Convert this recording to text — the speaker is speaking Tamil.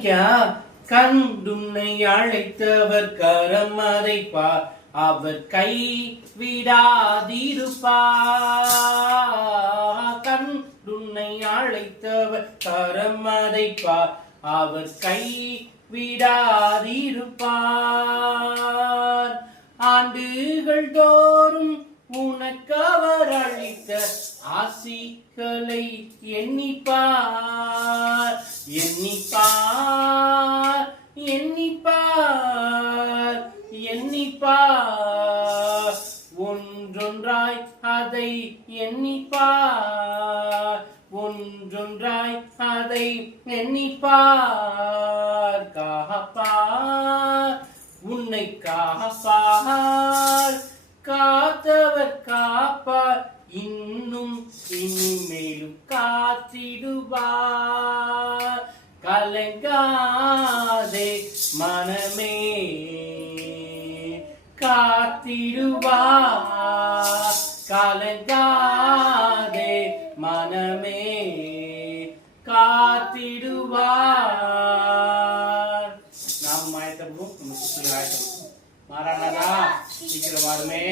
क्या கண்டுன்னை அழைத்தவர் கரம் அதை பார் அவர் கை விடாதிருப்பார் கண்டுன்னை அழைத்தவர் கரம் அதை பார் அவர் கை விடாதிருப்பார் ஆண்டுகள் தோறும் உனக்கு அவர் அளித்த ஆசிகளை எண்ணிப்பார் எண்ணிப்பார் எண்ணிப்பார் எண்ணிப்பார் ஒன்றொன்றாய் அதை எண்ணிப்பார் ஒன்றொன்றாய் அதை எண்ணிப்பார் காப்பார் உன்னை காப்பார் காத்தவர் காப்பார் இன்னும் இனிமேலும் காத்திடுவார் கலங்காதே மனமே காத்திடுவார் கலங்காதே மனமே காத்திடுவார் நாம் ஆயத்தம் நமக்கு ஆயத்தம் மாறானதா சீக்கிரம் வாருமே